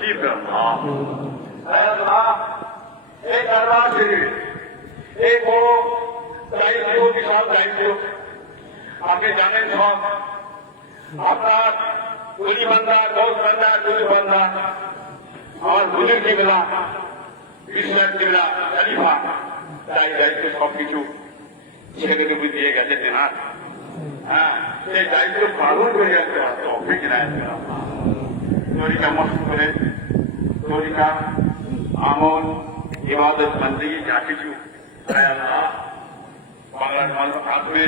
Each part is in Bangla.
की দায়িত্ব বিশাল দায়িত্ব আপনি জানেন সব আপনার বান্দা বান্দা কুলি বান্দা আমার হুজুর কিবলা বিশ্বাস কিবলা খলিফা তাই দায়িত্ব সবকিছু ছেলেটুকু দিয়ে গেছে না হ্যাঁ দায়িত্ব পালন করে আসতে পারতো মস্ত করে তরিকা আমল, ইবাদত বন্দী যা কিছু। বাংলার মানুষ আসবে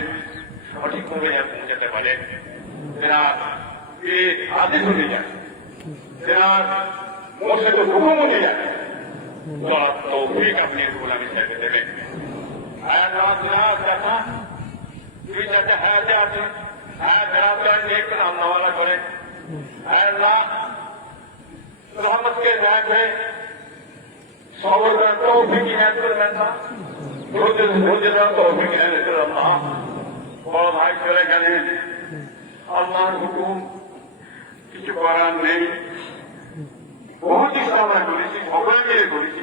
সঠিকভাবে যেন পৌঁছাতে পারে। তেনা এই আদেশ অনুযায়ী তেনা মুর্শিদ হুকুম অনুযায়ী তৌফিক আপনি গুলামি থেকে দেবেন। হ্যাঁ নওয়াজ নওয়াজ দুই হ্যাঁ হ্যাঁ নাম নওয়ালা করে। রহমতকে দেখে সবর তৌফিক ইনায়ত করবেন না। ধৈর্য ধৈর্য তৌফিক ইনায়ত করবেন না। বড় ভাই চলে গেলেন। আল্লাহর হুকুম কিছু করার নেই। বহু কিছু আমরা করেছি সকলে মিলে করেছি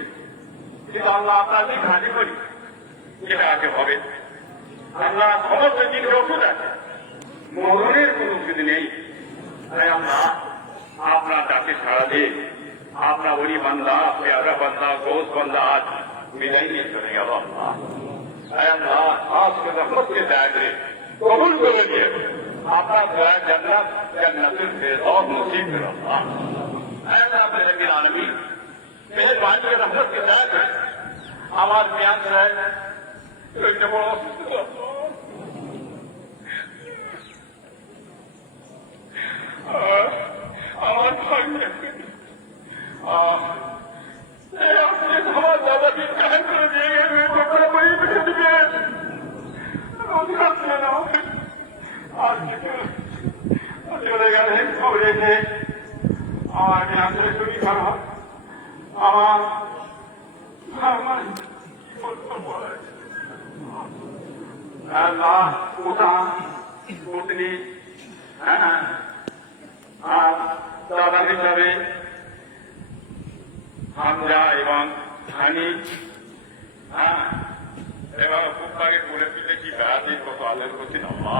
কিন্তু আল্লাহ আপনাদের খালি করি। যেটা আগে হবে। আল্লাহ সমস্ত জিনিস ওষুধ আছে। মরণের কোন ওষুধ নেই। আমরা आपला त्याची शाळा दे आपला वरी बनला प्यारा बनला गौस बनला आज मिलनी करेगा बाबा अल्लाह आपके रहमत के दायरे कबूल कर लिए। आपका गया जन्नत जन्नत से और नसीब कर अल्लाह मेरे के आलमी मेहरबानी के रहमत के दायरे हमारे बयान से চলে গেলেন খবর এসে আমার আসলে শরীর খারাপ আমার এবং হানি হ্যাঁ এবার কুপ্পাকে বলে দিলে কি বেড়াতে কত আদর করছেন আল্লাহ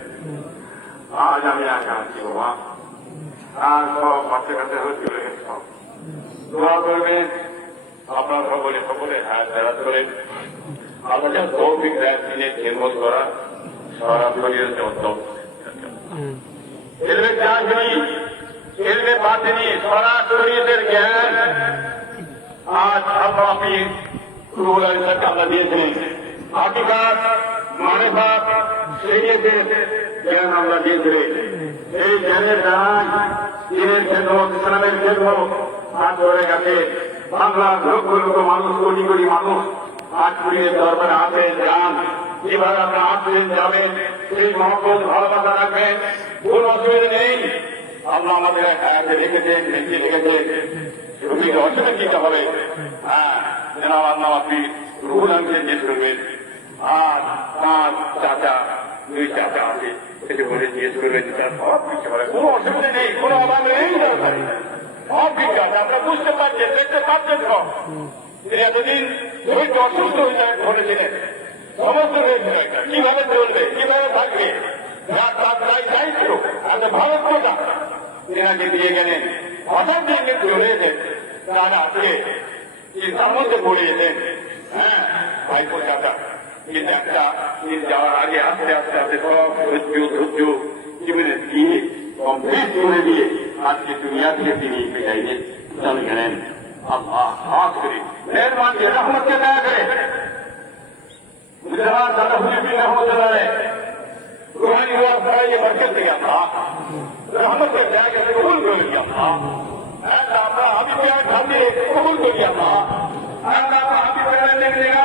আজ আমি একা আছি বাবা। আর সব বাচ্চা কাছে চলে গেছে দোয়া করবেন আপনার সকলে সকলে হাত দাঁড়াত করেন আমাদের তৌফিক দেয় দিনে খেদমত করা সারা শরীরের মতো এলমে চাকরি এলমে বাতিনি সারা শরীরের জ্ঞান। আজ আপনার আপনি আমরা দিয়েছেন। সেইয়েদের জ্ঞান আমরা দিয়েছিলেন এই জ্ঞানের দ্বারাই দিনের খেদমত ইসলামের খেদমত আজ ধরে গেছে। বাংলার লক্ষ লক্ষ মানুষ, কোটি কোটি মানুষ আজ পুরীর দরবারে আসেন যান। এবার আপনার আসবেন, যাবেন। সেই মহব্বত, ভালোবাসা রাখবেন। কোন অসুবিধা নেই। আল্লাহ আমাদের হায়াতে রেখেছেন রেখেছেন। রুগীকে অসুবিধা হবে। হ্যাঁ যেন আল্লাহ আপনি রুহুল আনকে জিজ্ঞেস করবেন। আর তার চাচা, দুই চাচা। তার কিছু কোনো অভাব নেই। সব ঠিক আমরা বুঝতে পারছেন দেখতে পাচ্ছেন সব তিনি এতদিন ধৈর্য অসুস্থ হয়ে যায়, ধরেছিলেন। সমস্ত রয়েছিল কীভাবে চলবে, কীভাবে থাকবে? রাত রাত দায়িত্ব এত ভারত কথা তেনাকে দিয়ে গেলেন। হঠাৎ দিয়ে চলে এসে যারা আছে চিন্তার মধ্যে পড়িয়েছেন হ্যাঁ ভাইপো চাচা। কিন্তু একটা দিন যাওয়ার আগে আস্তে আস্তে আস্তে সব ধৈর্য ধৈর্য জীবনে দিয়ে কমপ্লিট করে দিয়ে আজকে দুনিয়া থেকে তিনি বিদায় দিয়ে চলে গেলেন আল্লাহ খাস করে মেহরবান করে রহমতকে দয়া করে गुजरात दादा हुजूर भी रहमत है रूहानी हुआ बड़ा ये बरकत दिया था रहमत के क्या के कबूल कर लिया था आपका अभी क्या खाते कबूल कर लिया था आपका अभी पहले देख लेगा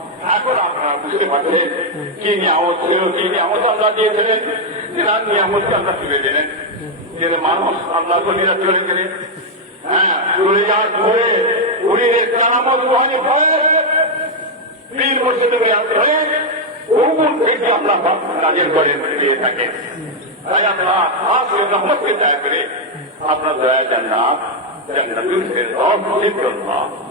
এখন আপনারা বুঝতে পারছেন কি নিয়ামত ছিল, কি নিয়ামত আল্লাহ দিয়েছিলেন, যার নিয়ামতকে আল্লাহ তুলে দিলেন যে মানুষ আল্লাহ বলিরা চলে গেলেন হ্যাঁ তাই আল্লাহ আপনার দয়া জান্নাত, জান্নাতুল ফেরদাউস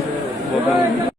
我感